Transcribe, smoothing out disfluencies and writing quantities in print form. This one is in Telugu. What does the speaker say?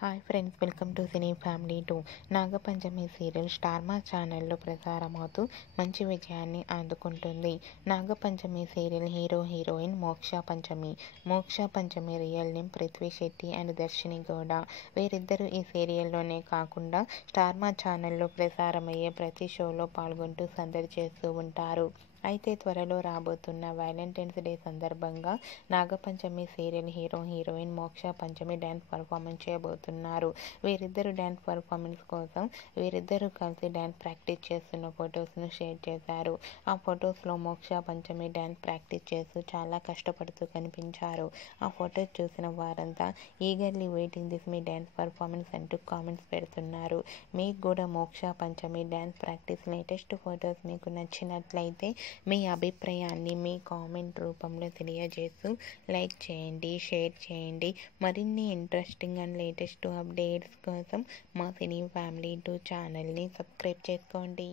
Hi friends, welcome to cine family 2. Nag Panchami serial star మా ఛానల్లో ప్రసారమవుతూ మంచి విజయాన్ని అందుకుంటుంది. Nag Panchami serial hero heroine Moksha Panchami real name Prithvi Shetty and Darshini Gowda. వీరిద్దరూ ఈ సీరియల్లోనే కాకుండా స్టార్ మా ఛానల్లో ప్రసారమయ్యే ప్రతి షోలో పాల్గొంటూ సందడి చేస్తూ ఉంటారు. అయితే త్వరలో రాబోతున్న వ్యాలంటైన్స్ డే సందర్భంగా Nag Panchami serial hero heroine Moksha పంచమి డ్యాన్స్ పర్ఫార్మెన్స్ చేయబోతున్నారు. వీరిద్దరు డ్యాన్స్ పర్ఫార్మెన్స్ కోసం వీరిద్దరూ కలిసి డ్యాన్స్ ప్రాక్టీస్ చేస్తున్న ఫొటోస్ను షేర్ చేశారు. ఆ ఫొటోస్లో మోక్ష పంచమి డ్యాన్స్ ప్రాక్టీస్ చేస్తూ చాలా కష్టపడుతూ కనిపించారు. ఆ ఫొటోస్ చూసిన వారంతా eagerly waiting this me dance performance అంటూ కామెంట్స్ పెడుతున్నారు. మీకు కూడా మోక్ష పంచమి డ్యాన్స్ ప్రాక్టీస్ లేటెస్ట్ ఫొటోస్ మీకు నచ్చినట్లయితే మీ అభిప్రాయాన్ని మీ కామెంట్ రూపంలో తెలియజేస్తూ లైక్ చేయండి, షేర్ చేయండి. మరిన్ని ఇంట్రెస్టింగ్ అండ్ లేటెస్ట్ అప్డేట్స్ కోసం మా సినీ ఫ్యామిలీ 2 ఛానల్ని సబ్స్క్రైబ్ చేసుకోండి.